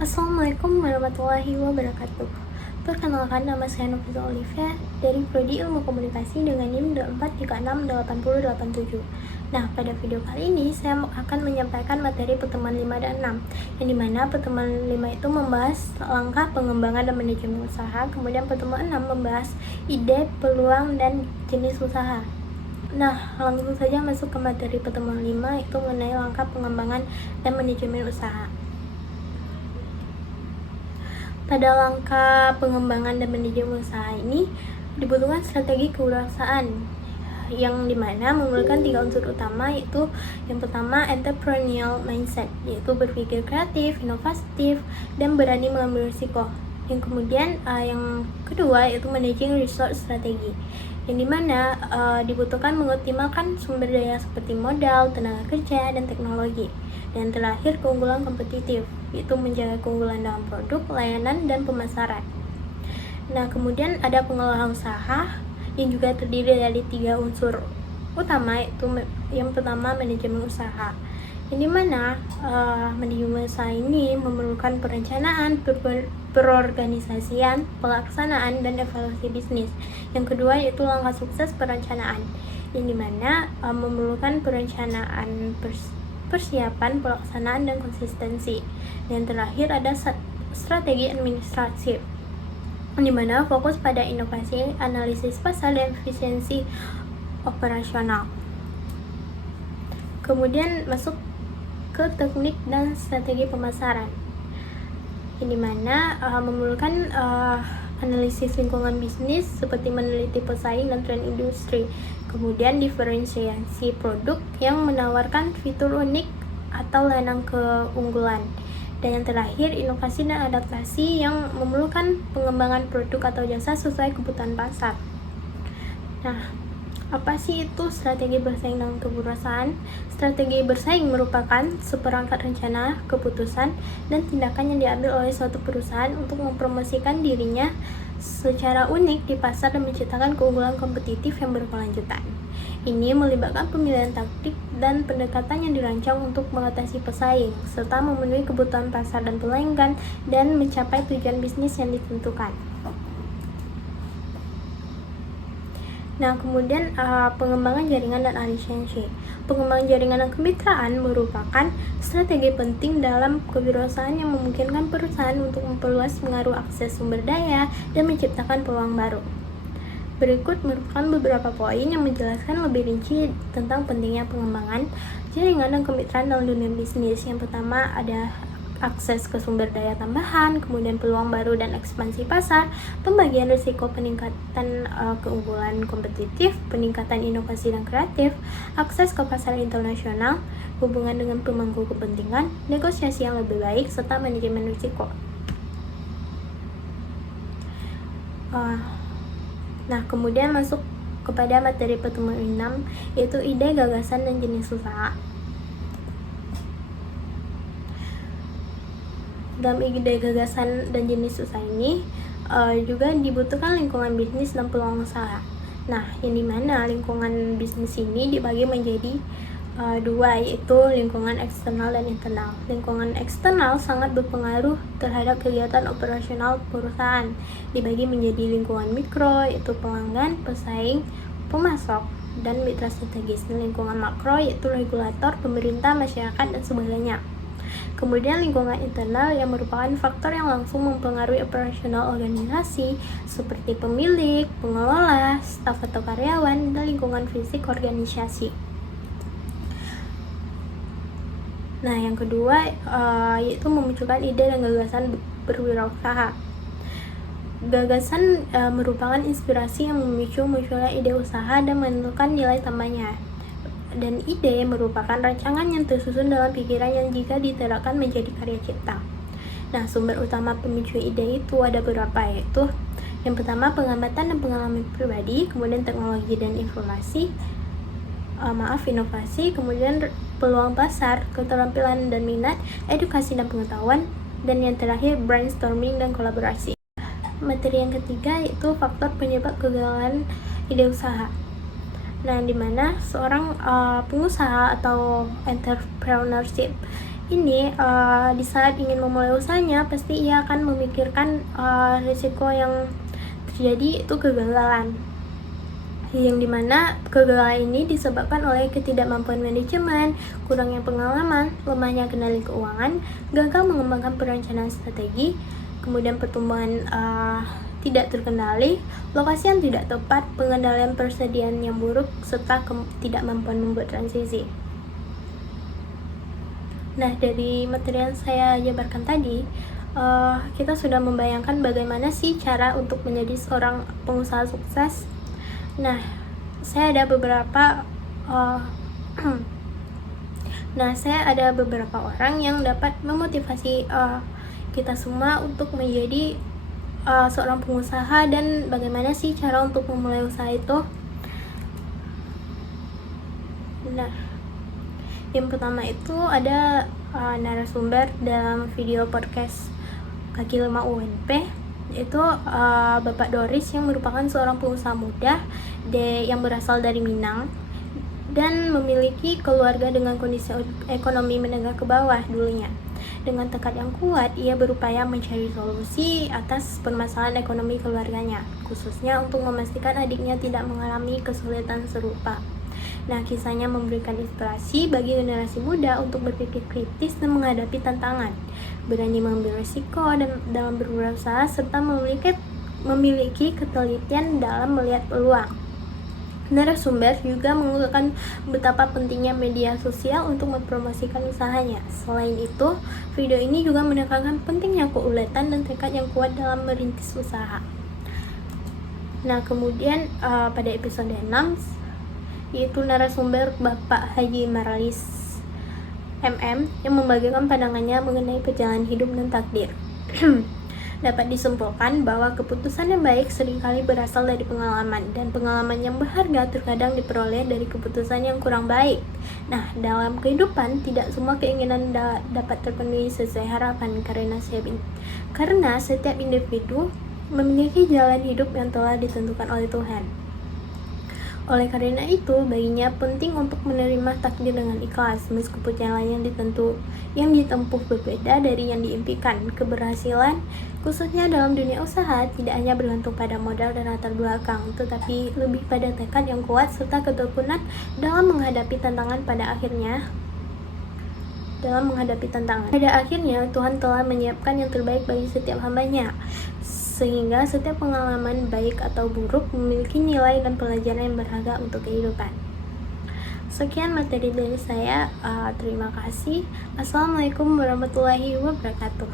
Assalamualaikum warahmatullahi wabarakatuh. Perkenalkan, nama saya Nofisa Olivia dari Prodi Ilmu Komunikasi dengan NIM 24368087. Nah, pada video kali ini saya akan menyampaikan materi pertemuan 5 dan 6, yang dimana pertemuan 5 itu membahas langkah pengembangan dan manajemen usaha, kemudian pertemuan 6 membahas ide, peluang, dan jenis usaha. Nah, langsung saja masuk ke materi pertemuan 5, itu mengenai langkah pengembangan dan manajemen usaha. Pada langkah pengembangan dan manajemen usaha ini dibutuhkan strategi kewirausahaan yang dimana memerlukan 3 unsur utama, yaitu yang pertama entrepreneurial mindset, yaitu berpikir kreatif, inovatif, dan berani mengambil risiko. Yang kemudian yang kedua yaitu managing resource strategi, yang dimana dibutuhkan mengoptimalkan sumber daya seperti modal, tenaga kerja, dan teknologi. Dan terakhir keunggulan kompetitif, yaitu menjaga keunggulan dalam produk, layanan, dan pemasaran. Nah, kemudian ada pengelola usaha yang juga terdiri dari 3 unsur utama, yaitu yang pertama manajemen usaha, yang dimana manajemen usaha ini memerlukan perencanaan, perorganisasian, pelaksanaan, dan evaluasi bisnis. Yang kedua yaitu langkah sukses perencanaan, yang dimana memerlukan perencanaan, persiapan, pelaksanaan, dan konsistensi. Dan terakhir ada strategi administratif, di mana fokus pada inovasi, analisis pasar, dan efisiensi operasional. Kemudian masuk ke teknik dan strategi pemasaran, yang dimana memerlukan analisis lingkungan bisnis seperti meneliti pesaing dan tren industri, kemudian diferensiasi produk yang menawarkan fitur unik atau layanan keunggulan, dan yang terakhir inovasi dan adaptasi yang memerlukan pengembangan produk atau jasa sesuai kebutuhan pasar. Nah, apa sih itu strategi bersaing dan kewirausahaan? Strategi bersaing merupakan seperangkat rencana, keputusan, dan tindakan yang diambil oleh suatu perusahaan untuk mempromosikan dirinya secara unik di pasar dan menciptakan keunggulan kompetitif yang berkelanjutan. Ini melibatkan pemilihan taktik dan pendekatan yang dirancang untuk mengatasi pesaing, serta memenuhi kebutuhan pasar dan pelanggan, dan mencapai tujuan bisnis yang ditentukan. Nah, kemudian pengembangan jaringan dan efisiensi. Pengembangan jaringan dan kemitraan merupakan strategi penting dalam kewirausahaan yang memungkinkan perusahaan untuk memperluas pengaruh akses sumber daya dan menciptakan peluang baru. Berikut merupakan beberapa poin yang menjelaskan lebih rinci tentang pentingnya pengembangan jaringan dan kemitraan dalam dunia bisnis. Yang pertama ada akses ke sumber daya tambahan, kemudian peluang baru dan ekspansi pasar, pembagian risiko, peningkatan keunggulan kompetitif, peningkatan inovasi dan kreatif, akses ke pasar internasional, hubungan dengan pemangku kepentingan, negosiasi yang lebih baik, serta manajemen risiko. Nah, kemudian masuk kepada materi pertemuan 6, yaitu ide, gagasan, dan jenis usaha. Dalam ide, gagasan, dan jenis usaha ini juga dibutuhkan lingkungan bisnis dan peluang usaha. Nah, yang dimana lingkungan bisnis ini dibagi menjadi dua, yaitu lingkungan eksternal dan internal. Lingkungan eksternal sangat berpengaruh terhadap kegiatan operasional perusahaan, dibagi menjadi lingkungan mikro, yaitu pelanggan, pesaing, pemasok, dan mitra strategis. Lingkungan makro yaitu regulator, pemerintah, masyarakat, dan sebagainya. Kemudian lingkungan internal yang merupakan faktor yang langsung mempengaruhi operasional organisasi seperti pemilik, pengelola, staf atau karyawan, dan lingkungan fisik organisasi. Nah, yang kedua yaitu memunculkan ide dan gagasan berwirausaha. Gagasan merupakan inspirasi yang memicu munculnya ide usaha dan menentukan nilai tambahnya. Dan ide merupakan rancangan yang tersusun dalam pikiran yang jika diterapkan menjadi karya cipta. Nah, sumber utama pemicu ide itu ada beberapa, yaitu yang pertama pengamatan dan pengalaman pribadi, kemudian teknologi dan inovasi, kemudian peluang pasar, keterampilan dan minat, edukasi dan pengetahuan, dan yang terakhir brainstorming dan kolaborasi. Materi yang ketiga yaitu faktor penyebab kegagalan ide usaha. Nah, dimana seorang pengusaha atau entrepreneurship ini di saat ingin memulai usahanya pasti ia akan memikirkan risiko yang terjadi itu kegagalan, yang dimana kegagalan ini disebabkan oleh ketidakmampuan manajemen, kurangnya pengalaman, lemahnya kendali keuangan, gagal mengembangkan perencanaan strategi, kemudian pertumbuhan tidak terkendali, lokasi yang tidak tepat, pengendalian persediaan yang buruk, serta ketidakmampuan membuat transisi. Nah, dari materi yang saya jabarkan tadi, kita sudah membayangkan bagaimana sih cara untuk menjadi seorang pengusaha sukses. Nah, saya ada beberapa orang yang dapat memotivasi kita semua untuk menjadi seorang pengusaha, dan bagaimana sih cara untuk memulai usaha itu. Nah, yang pertama itu ada narasumber dalam video podcast Kaki 5 UNP, yaitu Bapak Doris yang merupakan seorang pengusaha muda yang berasal dari Minang dan memiliki keluarga dengan kondisi ekonomi menengah ke bawah dulunya. Dengan tekad yang kuat, ia berupaya mencari solusi atas permasalahan ekonomi keluarganya, khususnya untuk memastikan adiknya tidak mengalami kesulitan serupa. Nah, kisahnya memberikan inspirasi bagi generasi muda untuk berpikir kritis dan menghadapi tantangan, berani mengambil risiko dalam berusaha, serta memiliki ketelitian dalam melihat peluang. Narasumber juga mengusulkan betapa pentingnya media sosial untuk mempromosikan usahanya. Selain itu, video ini juga menekankan pentingnya keuletan dan tekad yang kuat dalam merintis usaha. Nah, kemudian pada episode 6, yaitu narasumber Bapak Haji Maralis MM yang membagikan pandangannya mengenai perjalanan hidup dan takdir. Dapat disimpulkan bahwa keputusan yang baik seringkali berasal dari pengalaman, dan pengalaman yang berharga terkadang diperoleh dari keputusan yang kurang baik. Nah, dalam kehidupan tidak semua keinginan dapat terpenuhi sesuai harapan karena setiap individu memiliki jalan hidup yang telah ditentukan oleh Tuhan. Oleh karena itu, baginya penting untuk menerima takdir dengan ikhlas, meskipun jalan yang ditempuh berbeda dari yang diimpikan. Keberhasilan, khususnya dalam dunia usaha, tidak hanya bergantung pada modal dan latar belakang, tetapi lebih pada tekad yang kuat serta ketekunan dalam menghadapi tantangan. Pada akhirnya, Tuhan telah menyiapkan yang terbaik bagi setiap hamba-Nya, sehingga setiap pengalaman baik atau buruk memiliki nilai dan pelajaran yang berharga untuk kehidupan. Sekian materi dari saya. Terima kasih. Assalamualaikum warahmatullahi wabarakatuh.